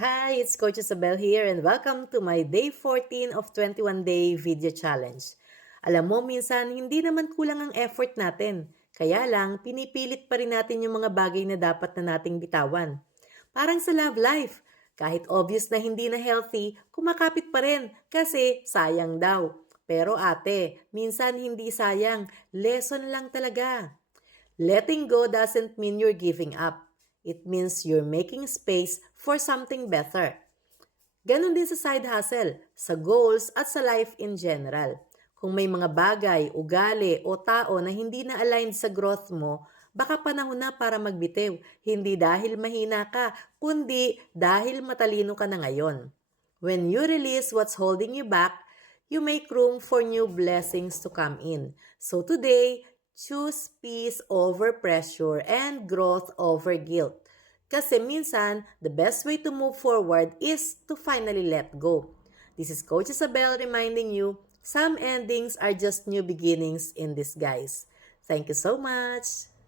Hi, it's Coach Isabel here and welcome to my day 14 of 21-day video challenge. Alam mo, minsan hindi naman kulang ang effort natin. Kaya lang, pinipilit pa rin natin yung mga bagay na dapat na nating bitawan. Parang sa love life, kahit obvious na hindi na healthy, kumakapit pa rin kasi sayang daw. Pero ate, minsan hindi sayang, lesson lang talaga. Letting go doesn't mean you're giving up. It means you're making space for something better. Ganon din sa side hustle, sa goals at sa life in general. Kung may mga bagay, ugali o tao na hindi na aligned sa growth mo, baka panahon na para magbitiw. Hindi dahil mahina ka, kundi dahil matalino ka na ngayon. When you release what's holding you back, you make room for new blessings to come in. So today, choose peace over pressure and growth over guilt. Kasi minsan, the best way to move forward is to finally let go. This is Coach Isabel reminding you, some endings are just new beginnings in disguise. Thank you so much!